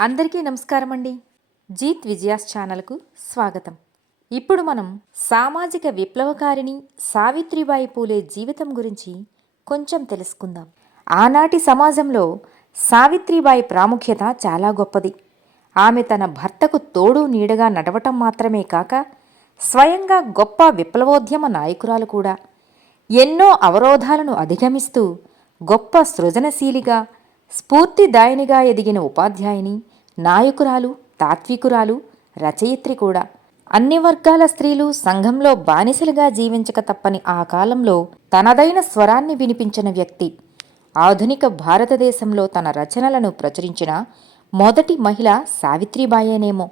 అందరికీ నమస్కారం అండి. జీత్ విజయాస్ ఛానల్కు స్వాగతం. ఇప్పుడు మనం సామాజిక విప్లవకారిణి సావిత్రిబాయి పూలే జీవితం గురించి కొంచెం తెలుసుకుందాం. ఆనాటి సమాజంలో సావిత్రిబాయి ప్రాముఖ్యత చాలా గొప్పది. ఆమె తన భర్తకు తోడు నీడగా నడవటం మాత్రమే కాక స్వయంగా గొప్ప విప్లవోద్యమ నాయకురాలు కూడా. ఎన్నో అవరోధాలను అధిగమిస్తూ గొప్ప సృజనశీలిగా స్ఫూర్తిదాయినిగా ఎదిగిన ఉపాధ్యాయుని, నాయకురాలు, తాత్వికురాలు, రచయిత్రి కూడా. అన్ని వర్గాల స్త్రీలు సంఘంలో బానిసలుగా జీవించక తప్పని ఆ కాలంలో తనదైన స్వరాన్ని వినిపించిన వ్యక్తి. ఆధునిక భారతదేశంలో తన రచనలను ప్రచురించిన మొదటి మహిళ సావిత్రిబాయేనేమో.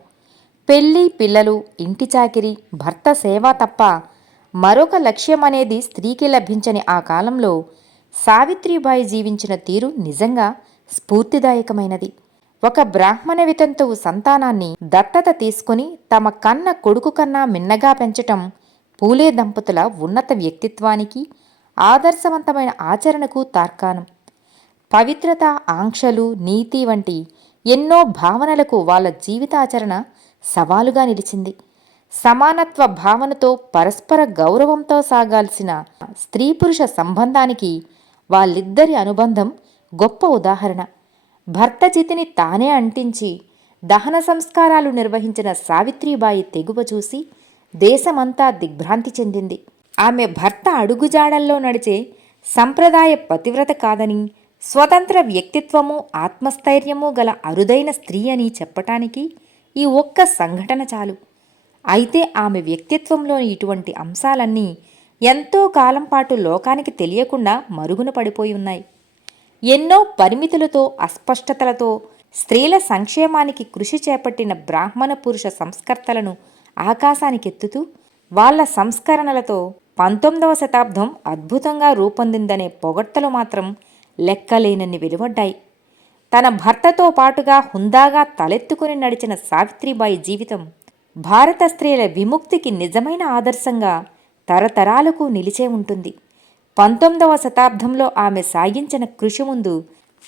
పెళ్ళి, పిల్లలు, ఇంటి చాకిరి, భర్త సేవ తప్ప మరొక లక్ష్యమనేది స్త్రీకి లభించని ఆ కాలంలో సావిత్రిబాయి జీవించిన తీరు నిజంగా స్ఫూర్తిదాయకమైనది. ఒక బ్రాహ్మణ వితంతువు సంతానాన్ని దత్తత తీసుకుని తమ కన్న కొడుకు కన్నా మిన్నగా పెంచటం పూలే దంపతుల ఉన్నత వ్యక్తిత్వానికి, ఆదర్శవంతమైన ఆచరణకు తార్కాణం. పవిత్రత, ఆంక్షలు, నీతి వంటి ఎన్నో భావనలకు వాళ్ళ జీవితాచరణ సవాలుగా నిలిచింది. సమానత్వ భావనతో, పరస్పర గౌరవంతో సాగాల్సిన స్త్రీ పురుష సంబంధానికి వాళ్ళిద్దరి అనుబంధం గొప్ప ఉదాహరణ. భర్త చితిని తానే అంటించి దహన సంస్కారాలు నిర్వహించిన సావిత్రిబాయి తెగువ చూసి దేశమంతా దిగ్భ్రాంతి చెందింది. ఆమె భర్త అడుగుజాడల్లో నడిచే సంప్రదాయ పతివ్రత కాదని, స్వతంత్ర వ్యక్తిత్వము, ఆత్మస్థైర్యము గల అరుదైన స్త్రీ అని చెప్పటానికి ఈ ఒక్క సంఘటన చాలు. అయితే ఆమె వ్యక్తిత్వంలోని ఇటువంటి అంశాలన్నీ ఎంతో కాలం పాటు లోకానికి తెలియకుండా మరుగున పడిపోయి ఉన్నాయి. ఎన్నో పరిమితులతో, అస్పష్టతలతో స్త్రీల సంక్షేమానికి కృషి చేపట్టిన బ్రాహ్మణ పురుష సంస్కర్తలను ఆకాశానికెత్తుతూ వాళ్ల సంస్కరణలతో 19వ శతాబ్దం అద్భుతంగా రూపొందిందనే పొగడ్తలు మాత్రం లెక్కలేనన్ని వెలువడ్డాయి. తన భర్తతో పాటుగా హుందాగా తలెత్తుకుని నడిచిన సావిత్రిబాయి జీవితం భారత స్త్రీల విముక్తికి నిజమైన ఆదర్శంగా తరతరాలకు నిలిచే ఉంటుంది. 19వ శతాబ్దంలో ఆమె సాగించిన కృషి ముందు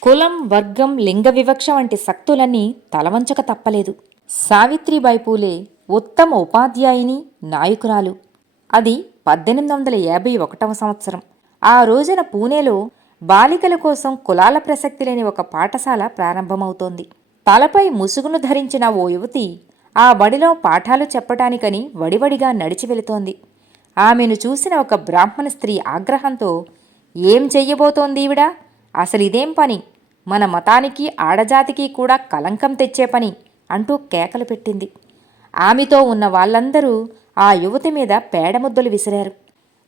కులం, వర్గం, లింగ వివక్ష వంటి శక్తులన్నీ తలవంచక తప్పలేదు. సావిత్రిబాయి పూలే ఉత్తమ ఉపాధ్యాయుని, నాయకురాలు. అది 1851వ సంవత్సరం. ఆ రోజున పూణేలో బాలికల కోసం కులాల ప్రసక్తి లేని ఒక పాఠశాల ప్రారంభమవుతోంది. తలపై ముసుగును ధరించిన ఓ యువతి ఆ బడిలో పాఠాలు చెప్పటానికని వడివడిగా నడిచి వెళుతోంది. ఆమెను చూసిన ఒక బ్రాహ్మణ స్త్రీ ఆగ్రహంతో, ఏం చెయ్యబోతోంది ఈవిడ? అసలిదేం పని? మన మతానికి, ఆడజాతికి కూడా కలంకం తెచ్చే పని అంటూ కేకలు పెట్టింది. ఆమెతో ఉన్న వాళ్ళందరూ ఆ యువతి మీద పేడముద్దలు విసిరారు.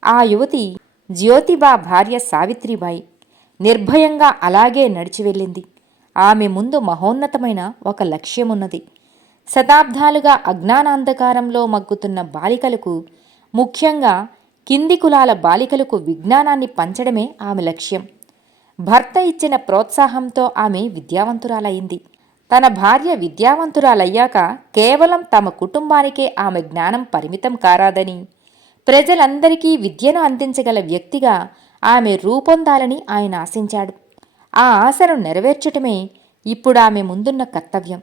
ఆ యువతి జ్యోతిబా భార్య సావిత్రిబాయి. నిర్భయంగా అలాగే నడిచి వెళ్ళింది. ఆమె ముందు మహోన్నతమైన ఒక లక్ష్యమున్నది. శతాబ్దాలుగా అజ్ఞానాంధకారంలో మగ్గుతున్న బాలికలకు, ముఖ్యంగా కింది కులాల బాలికలకు విజ్ఞానాన్ని పంచడమే ఆమె లక్ష్యం. భర్త ఇచ్చిన ప్రోత్సాహంతో ఆమె విద్యావంతురాలయ్యింది. తన భార్య విద్యావంతురాలయ్యాక కేవలం తమ కుటుంబానికే ఆమె జ్ఞానం పరిమితం కారాదని, ప్రజలందరికీ విద్యను అందించగల వ్యక్తిగా ఆమె రూపొందాలని ఆయన ఆశించాడు. ఆ ఆశను నెరవేర్చటమే ఇప్పుడు ఆమె ముందున్న కర్తవ్యం.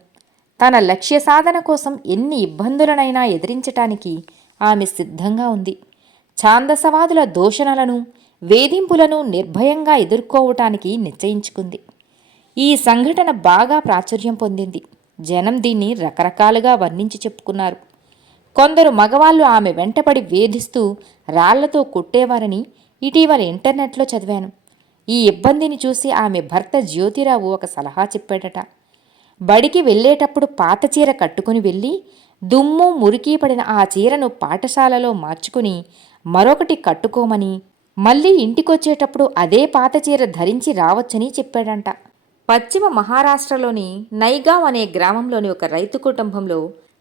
తన లక్ష్య సాధన కోసం ఎన్ని ఇబ్బందులనైనా ఎదిరించటానికి ఆమె సిద్ధంగా ఉంది. ఛాందసవాదుల దూషణలను, వేధింపులను నిర్భయంగా ఎదుర్కోవటానికి నిశ్చయించుకుంది. ఈ సంఘటన బాగా ప్రాచుర్యం పొందింది. జనం దీన్ని రకరకాలుగా వర్ణించి చెప్పుకున్నారు. కొందరు మగవాళ్ళు ఆమె వెంటపడి వేధిస్తూ రాళ్లతో కొట్టేవారని ఇటీవల ఇంటర్నెట్లో చదివాను. ఈ ఇబ్బందిని చూసి ఆమె భర్త జ్యోతిరావు ఒక సలహా చెప్పాడట. బడికి వెళ్ళేటప్పుడు పాత చీర కట్టుకుని వెళ్ళి దుమ్ము, మురికి పడిన ఆ చీరను పాఠశాలలో మార్చుకుని మరొకటి కట్టుకోమని, మళ్ళీ ఇంటికొచ్చేటప్పుడు అదే పాత చీర ధరించి రావచ్చని చెప్పాడంట. పశ్చిమ మహారాష్ట్రలోని నైగావ్ అనే గ్రామంలోని ఒక రైతు కుటుంబంలో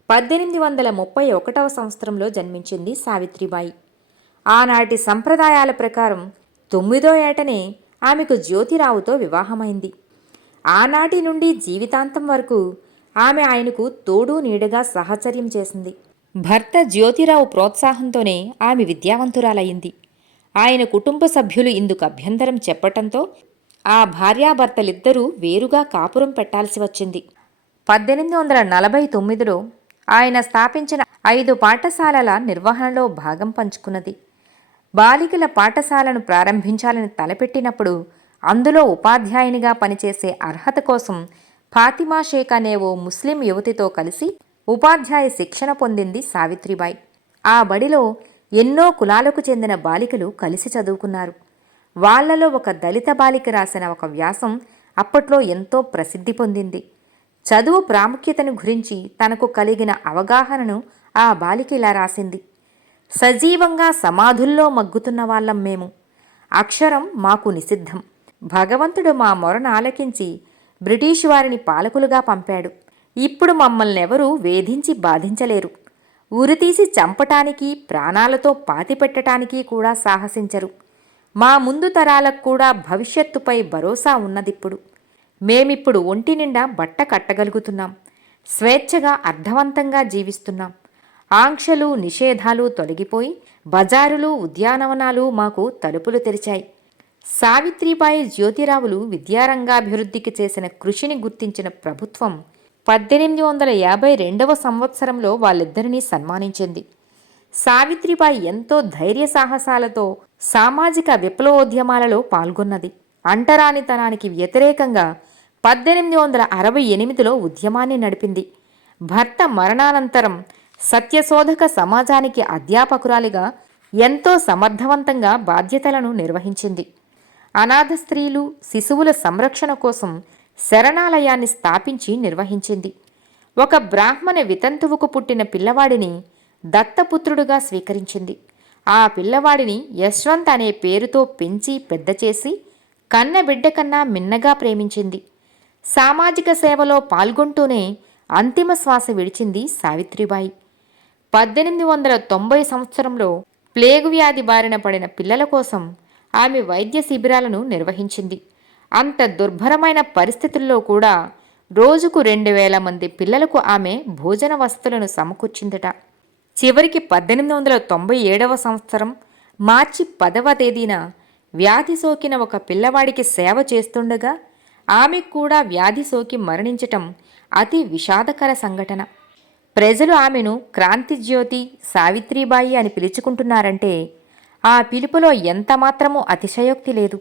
1831వ సంవత్సరంలో జన్మించింది సావిత్రిబాయి. ఆనాటి సంప్రదాయాల ప్రకారం 9వ ఏటనే ఆమెకు జ్యోతిరావుతో వివాహమైంది. ఆనాటి నుండి జీవితాంతం వరకు ఆమె ఆయనకు తోడు నీడగా సహచర్యం చేసింది. భర్త జ్యోతిరావు ప్రోత్సాహంతోనే ఆమె విద్యావంతురాలయ్యింది. ఆయన కుటుంబ సభ్యులు ఇందుకు అభ్యంతరం చెప్పటంతో ఆ భార్యాభర్తలిద్దరూ వేరుగా కాపురం పెట్టాల్సి వచ్చింది. 1849లో ఆయన స్థాపించిన 5 పాఠశాలల నిర్వహణలో భాగం పంచుకున్నది. బాలికల పాఠశాలను ప్రారంభించాలని తలపెట్టినప్పుడు అందులో ఉపాధ్యాయునిగా పనిచేసే అర్హత కోసం ఫాతిమా షేక్ అనే ఓ ముస్లిం యువతితో కలిసి ఉపాధ్యాయ శిక్షణ పొందింది సావిత్రిబాయి. ఆ బడిలో ఎన్నో కులాలకు చెందిన బాలికలు కలిసి చదువుకున్నారు. వాళ్లలో ఒక దళిత బాలిక రాసిన ఒక వ్యాసం అప్పట్లో ఎంతో ప్రసిద్ధి పొందింది. చదువు ప్రాముఖ్యతను గురించి తనకు కలిగిన అవగాహనను ఆ బాలిక ఇలా రాసింది: సజీవంగా సమాధుల్లో మగ్గుతున్న వాళ్ళం మేము. అక్షరం మాకు నిషిద్ధం. భగవంతుడు మా మొరను ఆలకించి బ్రిటిష్ వారిని పాలకులుగా పంపాడు. ఇప్పుడు మమ్మల్నెవరూ వేధించి బాధించలేరు. ఉరితీసి చంపటానికి, ప్రాణాలతో పాతిపెట్టటానికి కూడా సాహసించరు. మా ముందు తరాలకు కూడా భవిష్యత్తుపై భరోసా ఉన్నదిప్పుడు. మేమిప్పుడు ఒంటి నిండా బట్ట కట్టగలుగుతున్నాం. స్వేచ్ఛగా అర్థవంతంగా జీవిస్తున్నాం. ఆంక్షలు, నిషేధాలు తొలగిపోయి బజారులు, ఉద్యానవనాలు మాకు తలుపులు తెరిచాయి. సావిత్రిబాయి జ్యోతిరావులు విద్యారంగాభివృద్ధికి చేసిన కృషిని గుర్తించిన ప్రభుత్వం 1852వ సంవత్సరంలో వాళ్ళిద్దరినీ సన్మానించింది. సావిత్రిబాయి ఎంతో ధైర్య సాహసాలతో సామాజిక విప్లవోద్యమాలలో పాల్గొన్నది. అంటరానితనానికి వ్యతిరేకంగా 1868లో ఉద్యమాన్ని నడిపింది. భర్త మరణానంతరం సత్యశోధక సమాజానికి అధ్యాపకురాలిగా ఎంతో సమర్థవంతంగా బాధ్యతలను నిర్వహించింది. అనాథ స్త్రీలు, శిశువుల సంరక్షణ కోసం శరణాలయాన్ని స్థాపించి నిర్వహించింది. ఒక బ్రాహ్మణ వితంతువుకు పుట్టిన పిల్లవాడిని దత్తపుత్రుడుగా స్వీకరించింది. ఆ పిల్లవాడిని యశ్వంత్ అనే పేరుతో పెంచి పెద్ద చేసి కన్నబిడ్డ కన్నా మిన్నగా ప్రేమించింది. సామాజిక సేవలో పాల్గొంటూనే అంతిమ శ్వాస విడిచింది సావిత్రిబాయి. 1890 సంవత్సరంలో ప్లేగు వ్యాధి బారిన పడిన పిల్లల కోసం ఆమె వైద్య శిబిరాలను నిర్వహించింది. అంత దుర్భరమైన పరిస్థితుల్లో కూడా రోజుకు 2000 మంది పిల్లలకు ఆమె భోజన వసతులను సమకూర్చిందట. చివరికి 1897వ సంవత్సరం మార్చి 10వ తేదీన వ్యాధి సోకిన ఒక పిల్లవాడికి సేవ చేస్తుండగా ఆమెకు కూడా వ్యాధి సోకి మరణించటం అతి విషాదకర సంఘటన. ప్రజలు ఆమెను క్రాంతిజ్యోతి, సావిత్రిబాయి అని పిలుచుకుంటున్నారంటే ఆ పిలుపులో ఎంతమాత్రమూ అతిశయోక్తి లేదు.